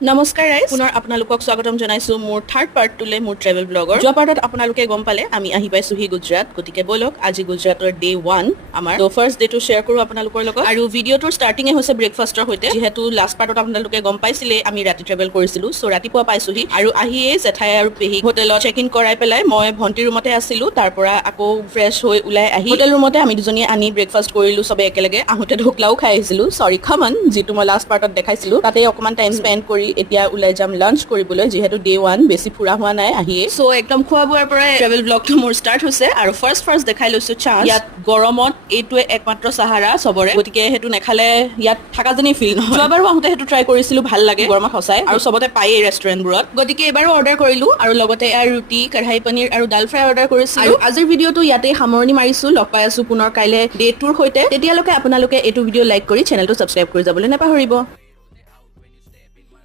নমস্কাৰ ৰাইজ, পুনৰ আপোনালোকক স্বাগতম জনাইছো মোৰ থাৰ্ড পাৰ্টটোলৈ মোৰ ট্ৰেভেল ব্লগৰ। যোৱা পাৰ্টত আপোনালোকে গম পালে আমি আহি পাইছোহি গুজৰাট। গতিকে বলক আজি গুজৰাটৰ ডে 1 আমাৰ ফাৰ্ষ্ট ডেটো শ্বেয়াৰ কৰোঁ আপোনালোকৰ লগত। আৰু ভিডিঅ'টোৰ ষ্টাৰ্টিঙে হৈছে ব্ৰেকফাষ্টৰ সৈতে, যিহেতু লাষ্ট পাৰ্টত আপোনালোকে গম পাইছিলে আমি ৰাতি ট্ৰেভেল কৰিছিলো। চ' ৰাতিপুৱা পাইছোহি আৰু আহিয়ে জেঠাই আৰু পেহী হোটেলত চেক ইন কৰাই পেলাই মই ভণ্টিৰ ৰুমতে আছিলো। তাৰ পৰা আকৌ ফ্ৰেছ হৈ ওলাই আহি হোটেল ৰুমতে আমি দুজনীয়ে আনি ব্ৰেকফাষ্ট কৰিলো চবে একেলগে। আহোঁতে ঢোকলাও খাই আহিছিলো, চৰি খমন, যিটো মই লাষ্ট পাৰ্টত দেখাইছিলো। তাতে অকণমান টাইম স্পেণ্ড কৰি এতিয়া ওলাই যাম লাঞ্চ কৰিবলৈ, যিহেতু ডে 1 বেছি ফুৰা হোৱা নাই আহিয়ে। চ' একদম খোৱা বোৱাৰ পৰাই ট্ৰেভেল ব্লগটো মোৰ ষ্টাৰ্ট হৈছে। আৰু ফাৰ্ষ্ট দেখাই লৈছো চান্স। ইয়াত গৰমত এইটোৱে একমাত্ৰ সাহাৰা চবৰে, গতিকে সেইটো নেখালে ইয়াত থকা যেনেই ফিল নহয়। যোৱাবাৰো আহোঁতে সেইটো ট্ৰাই কৰিছিলো, ভাল লাগে গৰমত সঁচাই, আৰু চবতে পায়েই ৰেষ্টুৰেণ্টবোৰত। গতিকে এবাৰো অৰ্ডাৰ কৰিলো আৰু লগতে ৰুটি, কঢ়াই পনীৰ আৰু দাল ফ্ৰাই অৰ্ডাৰ কৰিছিলো। আৰু আজিৰ ভিডিঅ'টো ইয়াতে সামৰণি মাৰিছো। লগ পাই আছো পুনৰ কাইলে ডে 2ৰ সৈতে। তেতিয়ালৈকে আপোনালোকে এইটো ভিডিঅ' লাইক কৰি চেনেলটো ছাবস্ক্ৰাইব কৰি যাবলৈ নাপাহৰিব।